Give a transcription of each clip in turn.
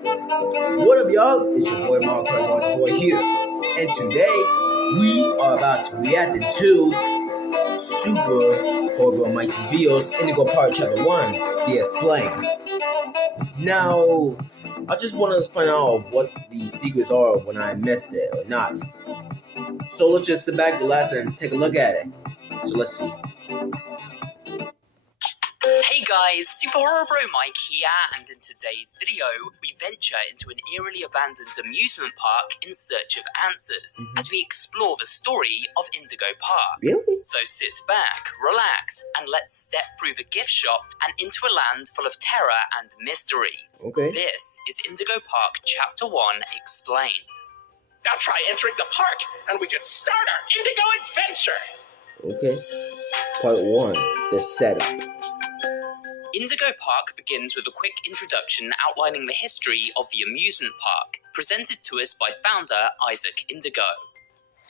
What up, y'all? It's your boy Mark Boy here, and today we are about to react to Superhorrorbro Mikey's videos, Indigo Part Chapter 1, The Explain. Now, I just want to find out what the secrets are when I missed it or not. So let's just sit back, relax, and take a look at it. So let's see. Hey guys, Superhorrorbro Mike here, and in today's video, we venture into an eerily abandoned amusement park in search of answers, as we explore the story of Indigo Park. Really? So sit back, relax, and let's step through the gift shop and into a land full of terror and mystery. Okay. This is Indigo Park Chapter 1 Explained. Now try entering the park, and we can start our Indigo adventure! Okay. Part 1, the setup. Indigo Park begins with a quick introduction outlining the history of the amusement park, presented to us by founder Isaac Indigo.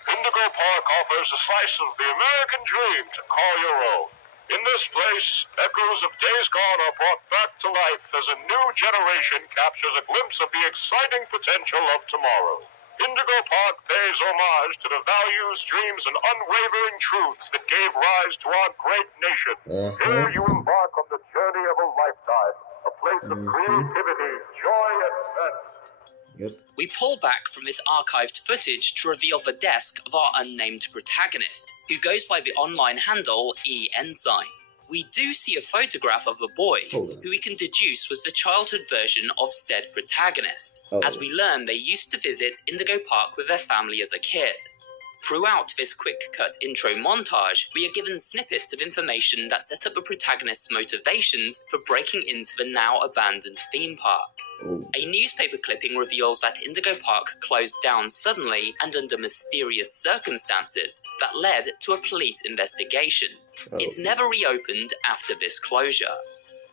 Indigo Park offers a slice of the American dream to call your own. In this place, echoes of days gone are brought back to life as a new generation captures a glimpse of the exciting potential of tomorrow. Indigo Park pays homage to the values, dreams, and unwavering truths that gave rise to our great nation. Here you embark on the journey of a lifetime, a place of creativity, joy, and sense. We pull back from this archived footage to reveal the desk of our unnamed protagonist, who goes by the online handle E-Ensign. We do see a photograph of a boy, who we can deduce was the childhood version of said protagonist, as we learn they used to visit Indigo Park with their family as a kid. Throughout this quick-cut intro montage, we are given snippets of information that set up the protagonist's motivations for breaking into the now-abandoned theme park. A newspaper clipping reveals that Indigo Park closed down suddenly and under mysterious circumstances that led to a police investigation. It's never reopened after this closure.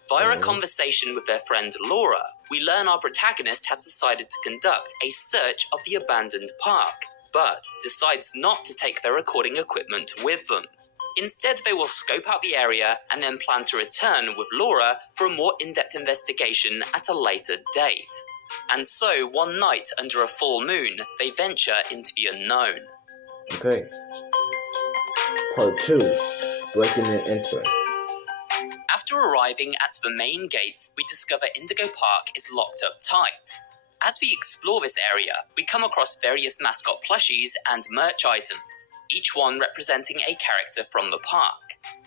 Via a conversation with their friend Laura, we learn our protagonist has decided to conduct a search of the abandoned park, but decides not to take their recording equipment with them. Instead, they will scope out the area and then plan to return with Laura for a more in-depth investigation at a later date. And so, one night under a full moon, they venture into the unknown. Okay. Part 2, breaking and entering. After arriving at the main gates, we discover Indigo Park is locked up tight. As we explore this area, we come across various mascot plushies and merch items, each one representing a character from the park.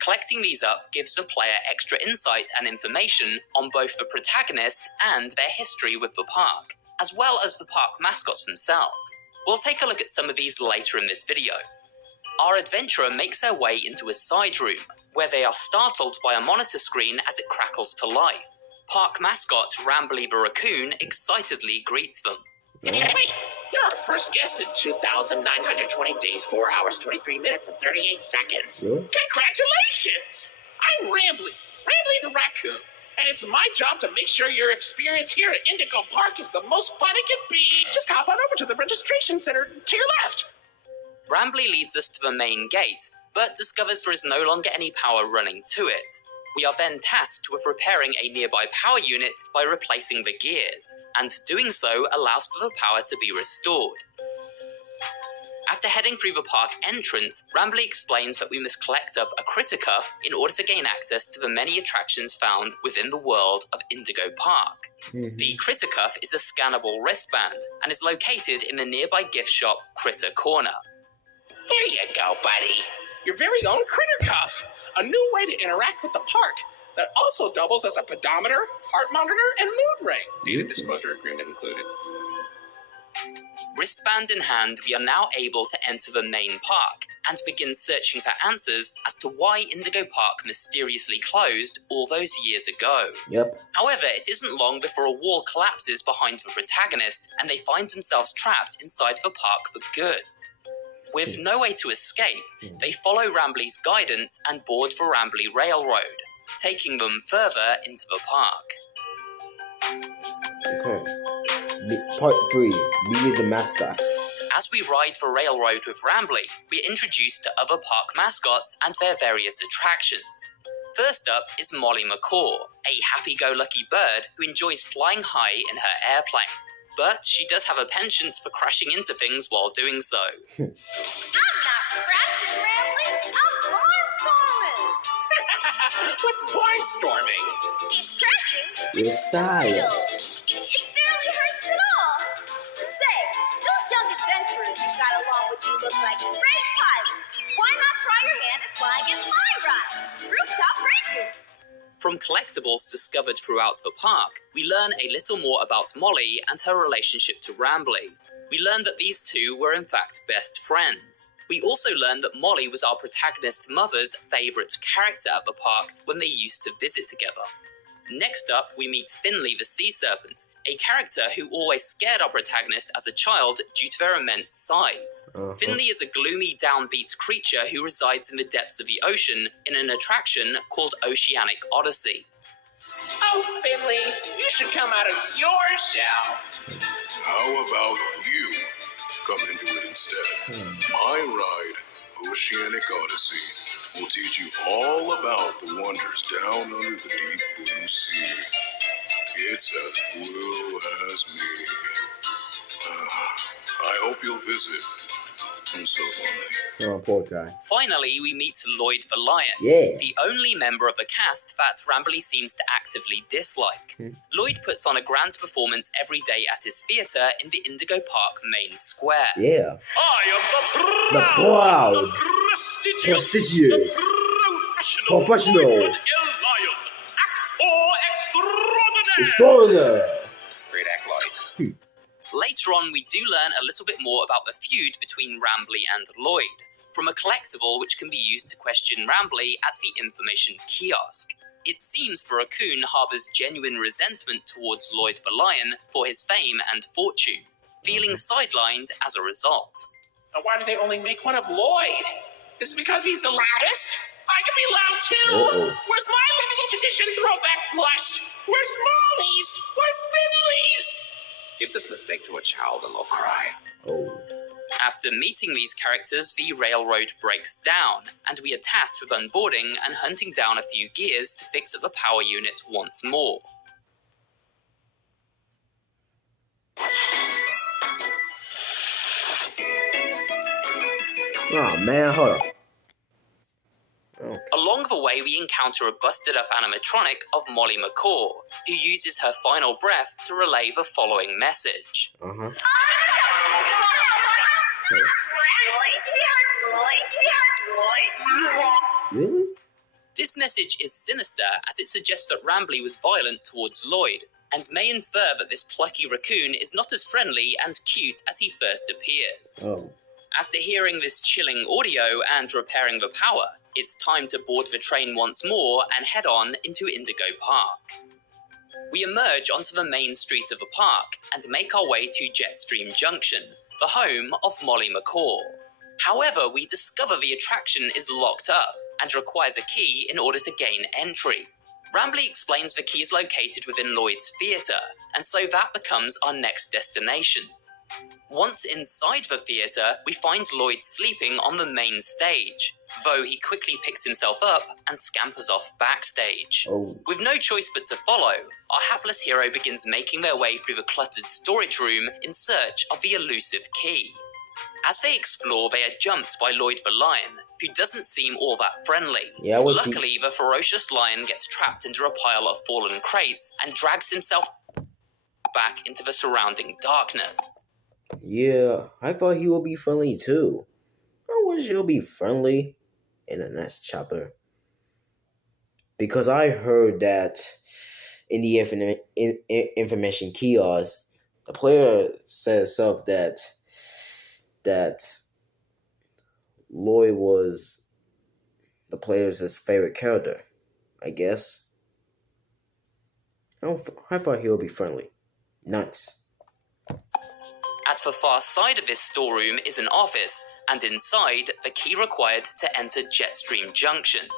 Collecting these up gives the player extra insight and information on both the protagonist and their history with the park, as well as the park mascots themselves. We'll take a look at some of these later in this video. Our adventurer makes their way into a side room, where they are startled by a monitor screen as it crackles to life. Park mascot Rambly the raccoon excitedly greets them. Wait, you're our first guest in 2,920 days, 4 hours, 23 minutes, and 38 seconds. Congratulations! I'm Rambly the raccoon, and it's my job to make sure your experience here at Indigo Park is the most fun it can be. Just hop on over to the registration center to your left. Rambly leads us to the main gate, but discovers there is no longer any power running to it. We are then tasked with repairing a nearby power unit by replacing the gears, and doing so allows for the power to be restored. After heading through the park entrance, Rambly explains that we must collect up a critter cuff in order to gain access to the many attractions found within the world of Indigo Park. The critter cuff is a scannable wristband, and is located in the nearby gift shop Critter Corner. Here you go, buddy. Your very own critter cuff. A new way to interact with the park that also doubles as a pedometer, heart monitor, and mood ring. Data disclosure agreement included. Wristband in hand, we are now able to enter the main park and begin searching for answers as to why Indigo Park mysteriously closed all those years ago. However, it isn't long before a wall collapses behind the protagonist and they find themselves trapped inside the park for good. With no way to escape, they follow Rambly's guidance and board the Rambly Railroad, taking them further into the park. Okay. Part 3, meeting the mascots. As we ride the railroad with Rambly, we are introduced to other park mascots and their various attractions. First up is Molly McCaw, a happy-go-lucky bird who enjoys flying high in her airplane. But she does have a penchant for crashing into things while doing so. I'm not crashing, Rambly. I'm barnstorming. What's barnstorming? It's crashing. Your style. It barely hurts at all. Say, those young adventurers who got along with you look like great pilots. Why not try your hand at flying in my ride? Rooftop racing. From collectibles discovered throughout the park, we learn a little more about Molly and her relationship to Rambly. We learn that these two were in fact best friends. We also learn that Molly was our protagonist's mother's favourite character at the park when they used to visit together. Next up, we meet Finley the sea serpent, a character who always scared our protagonist as a child due to their immense size. Finley is a gloomy, downbeat creature who resides in the depths of the ocean in an attraction called Oceanic Odyssey. Oh, Finley, you should come out of your shell. How about you come into it instead? My ride, Oceanic Odyssey, will teach you all about the wonders down under the deep blue sea. It's as blue as me. I hope you'll visit. I'm so lonely. Oh, poor guy. Finally, we meet Lloyd the Lion, the only member of the cast that Rambly seems to actively dislike. Lloyd puts on a grand performance every day at his theatre in the Indigo Park main square. Yeah. I am The proud, the prestigious, professional, Lion, actor extraordinaire. extraordinary. Great act, Lloyd. Later on, we do learn a little bit more about the feud between Rambly and Lloyd, from a collectible which can be used to question Rambly at the information kiosk. It seems the raccoon harbours genuine resentment towards Lloyd the Lion for his fame and fortune, feeling sidelined as a result. Now, why do they only make one of Lloyd? Is it because he's the loudest? I can be loud too. Where's my limited edition throwback plush? Where's Molly's? Where's Finley's? Give this mistake to a child and they'll cry. After meeting these characters, the railroad breaks down, and we are tasked with unboarding and hunting down a few gears to fix up the power unit once more. Oh man, hold on. Along the way, we encounter a busted-up animatronic of Molly McCaw, who uses her final breath to relay the following message. Really? This message is sinister, as it suggests that Rambly was violent towards Lloyd, and may infer that this plucky raccoon is not as friendly and cute as he first appears. After hearing this chilling audio and repairing the power, it's time to board the train once more and head on into Indigo Park. We emerge onto the main street of the park and make our way to Jetstream Junction, the home of Molly McCaw. However, we discover the attraction is locked up and requires a key in order to gain entry. Rambly explains the key is located within Lloyd's theatre, and so that becomes our next destination. Once inside the theatre, we find Lloyd sleeping on the main stage, though he quickly picks himself up and scampers off backstage. With no choice but to follow, our hapless hero begins making their way through the cluttered storage room in search of the elusive key. As they explore, they are jumped by Lloyd the Lion, who doesn't seem all that friendly. Luckily, the ferocious lion gets trapped under a pile of fallen crates and drags himself back into the surrounding darkness. Yeah, I thought he would be friendly too. I wish he'll be friendly in the next chapter. Because I heard that in the information kiosk, the player said itself that Lloyd was the player's favorite character, I guess. I thought he would be friendly. Nuts. At the far side of this storeroom is an office, and inside, the key required to enter Jetstream Junction.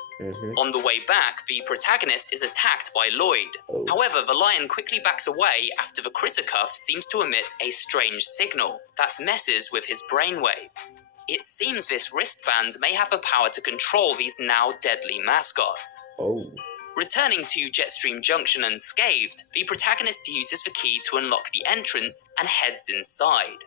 On the way back, the protagonist is attacked by Lloyd. However, the lion quickly backs away after the critter cuff seems to emit a strange signal that messes with his brainwaves. It seems this wristband may have the power to control these now deadly mascots. Returning to Jetstream Junction unscathed, the protagonist uses the key to unlock the entrance and heads inside.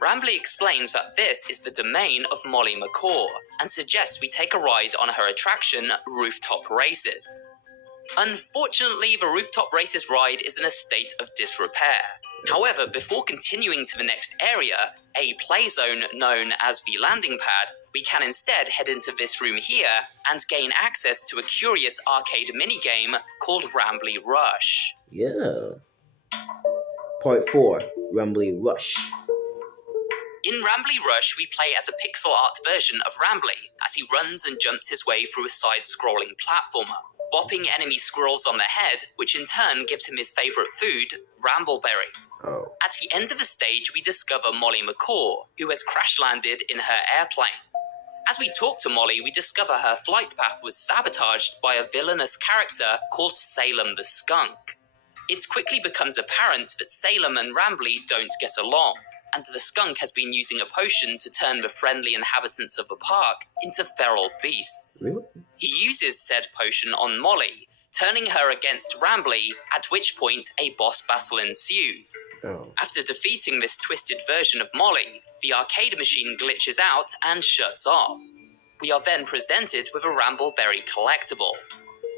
Rambly explains that this is the domain of Molly McCaw and suggests we take a ride on her attraction, Rooftop Races. Unfortunately, the Rooftop Races ride is in a state of disrepair. However, before continuing to the next area, a play zone known as the landing pad, we can instead head into this room here and gain access to a curious arcade minigame called Rambly Rush. Yeah. Part 4, Rambly Rush. In Rambly Rush, we play as a pixel art version of Rambly as he runs and jumps his way through a side-scrolling platformer, bopping enemy squirrels on the head, which in turn gives him his favourite food, Rambleberries. Oh. At the end of the stage, we discover Molly McCaw, who has crash-landed in her airplane. As we talk to Molly, we discover her flight path was sabotaged by a villainous character called Salem the Skunk. It quickly becomes apparent that Salem and Rambly don't get along, and the skunk has been using a potion to turn the friendly inhabitants of the park into feral beasts. Really? He uses said potion on Molly, turning her against Rambly, at which point a boss battle ensues. Oh. After defeating this twisted version of Molly, the arcade machine glitches out and shuts off. We are then presented with a Rambleberry collectible.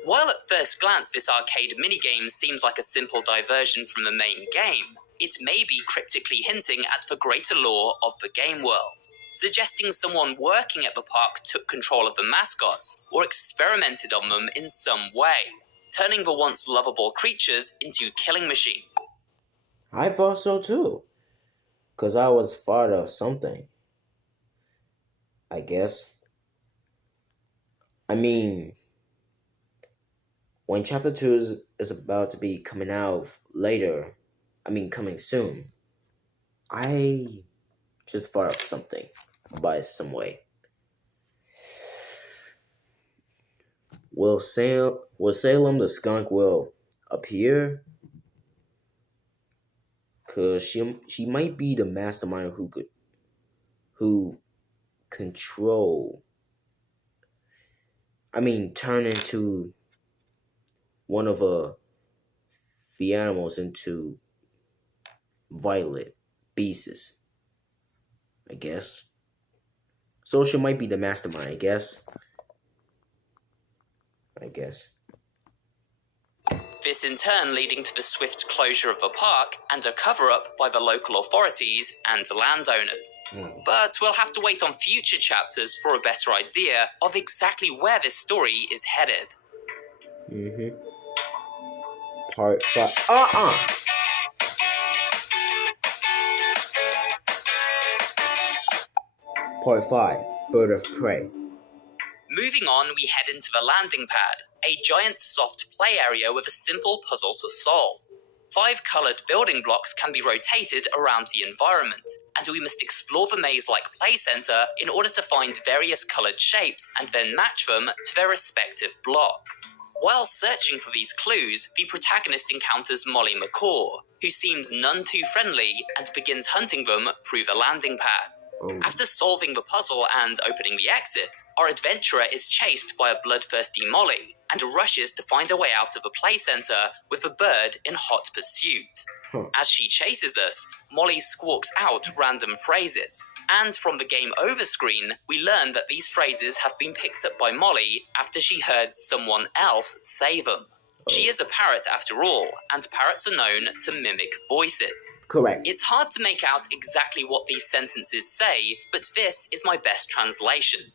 While at first glance this arcade minigame seems like a simple diversion from the main game, it may be cryptically hinting at the greater lore of the game world, suggesting someone working at the park took control of the mascots or experimented on them in some way, turning the once lovable creatures into killing machines. I thought so too. Because I was part of something. I guess. I mean, when Chapter 2 is about to be coming out coming soon, I just thought of something by some way. Will Salem the Skunk will appear? Cause she might be the mastermind who turn into one of the animals into violet beasts, I guess. So she might be the mastermind, I guess. This in turn leading to the swift closure of the park and a cover-up by the local authorities and landowners. But we'll have to wait on future chapters for a better idea of exactly where this story is headed. Part 5. Part 5, Bird of Prey. Moving on, we head into the landing pad, a giant soft play area with a simple puzzle to solve. 5 coloured building blocks can be rotated around the environment, and we must explore the maze-like play centre in order to find various coloured shapes and then match them to their respective block. While searching for these clues, the protagonist encounters Molly McCaw, who seems none too friendly and begins hunting them through the landing pad. After solving the puzzle and opening the exit, our adventurer is chased by a bloodthirsty Molly and rushes to find a way out of the play centre with the bird in hot pursuit. As she chases us, Molly squawks out random phrases, and from the game over screen, we learn that these phrases have been picked up by Molly after she heard someone else say them. She is a parrot after all, and parrots are known to mimic voices. Correct. It's hard to make out exactly what these sentences say, but this is my best translation.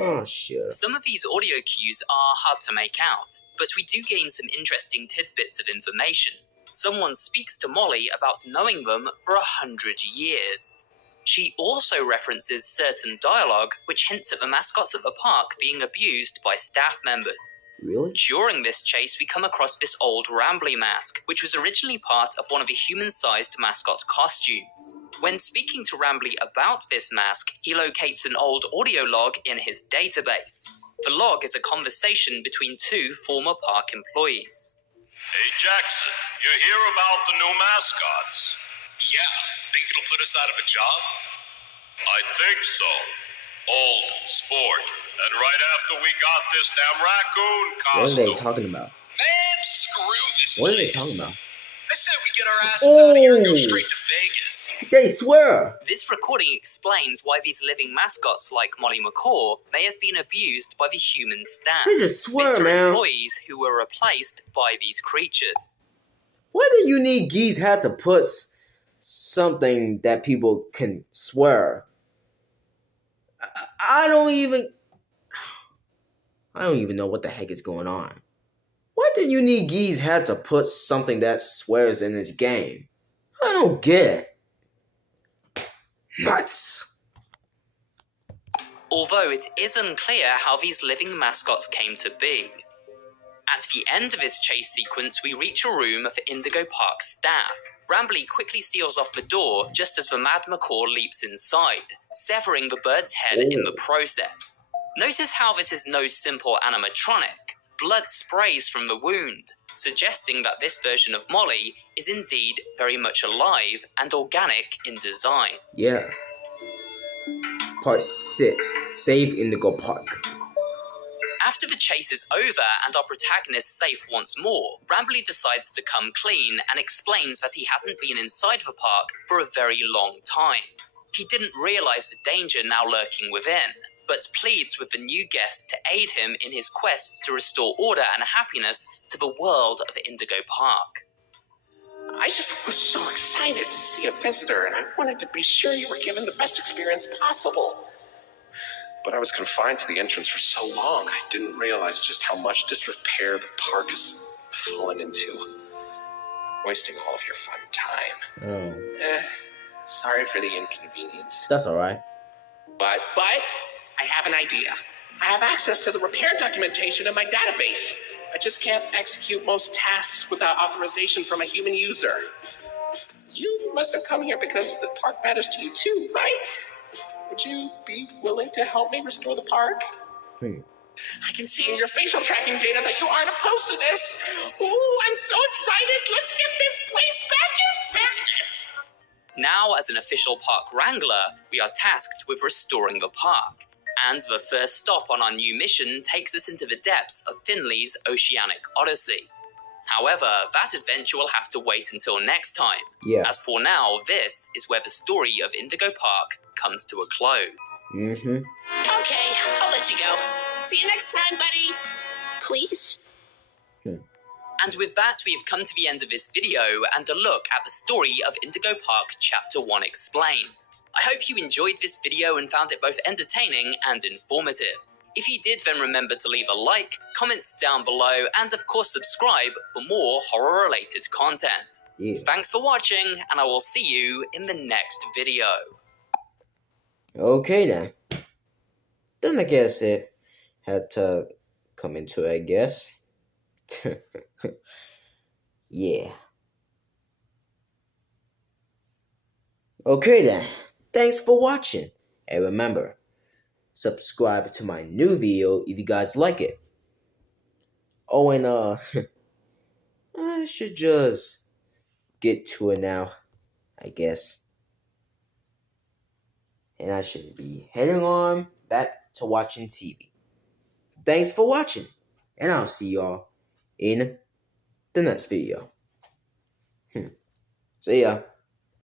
Oh, shit. Some of these audio cues are hard to make out, but we do gain some interesting tidbits of information. Someone speaks to Molly about knowing them for 100 years. She also references certain dialogue which hints at the mascots at the park being abused by staff members. Really? During this chase, we come across this old Rambly mask, which was originally part of one of the human-sized mascot costumes. When speaking to Rambly about this mask, he locates an old audio log in his database. The log is a conversation between 2 former park employees. Hey, Jackson, you hear about the new mascots? Yeah, think it'll put us out of a job? I think so. Old sport. And right after we got this damn raccoon What are costume. they talking about? Man, screw this What are place. they talking about? I said we get our asses out of here and go Oh. straight to Vegas. They swear. This recording explains why these living mascots like Molly McCaw may have been abused by the human staff. They just swear, Bitter man. employees who were replaced by these creatures. Why do you need geese have to put something that people can swear? I don't even know what the heck is going on. Why do you need geese had to put something that swears in this game? I don't get it. Nuts. Although it is unclear how these living mascots came to be. At the end of this chase sequence, we reach a room for Indigo Park's staff. Rambley quickly seals off the door just as the Mad Macaw leaps inside, severing the bird's head in the process. Notice how this is no simple animatronic. Blood sprays from the wound, suggesting that this version of Molly is indeed very much alive and organic in design. Yeah. Part 6. Save Indigo Park. After the chase is over and our protagonist safe once more, Rambley decides to come clean and explains that he hasn't been inside the park for a very long time. He didn't realise the danger now lurking within, but pleads with the new guest to aid him in his quest to restore order and happiness to the world of Indigo Park. I just was so excited to see a visitor, and I wanted to be sure you were given the best experience possible. But I was confined to the entrance for so long, I didn't realize just how much disrepair the park has fallen into. Wasting all of your fun time. Sorry for the inconvenience. That's alright. But, I have an idea. I have access to the repair documentation in my database. I just can't execute most tasks without authorization from a human user. You must have come here because the park matters to you too, right? Would you be willing to help me restore the park? I can see in your facial tracking data that you aren't opposed to this. Ooh, I'm so excited. Let's get this place back in business. Now, as an official park wrangler, we are tasked with restoring the park. And the first stop on our new mission takes us into the depths of Finley's Oceanic Odyssey. However, that adventure will have to wait until next time. Yeah. As for now, this is where the story of Indigo Park comes to a close. Okay, I'll let you go. See you next time, buddy. Please? And with that, we have come to the end of this video and a look at the story of Indigo Park Chapter 1 Explained. I hope you enjoyed this video and found it both entertaining and informative. If you did, then remember to leave a like, comments down below, and of course subscribe for more horror-related content. Yeah. Thanks for watching, and I will see you in the next video. Okay then. Then I guess it had to come into it, I guess. Yeah. Okay then. Thanks for watching. And remember, subscribe to my new video if you guys like it. Oh, and I should just get to it now, I guess. And I should be heading on back to watching TV. Thanks for watching, and I'll see y'all in the next video. See ya.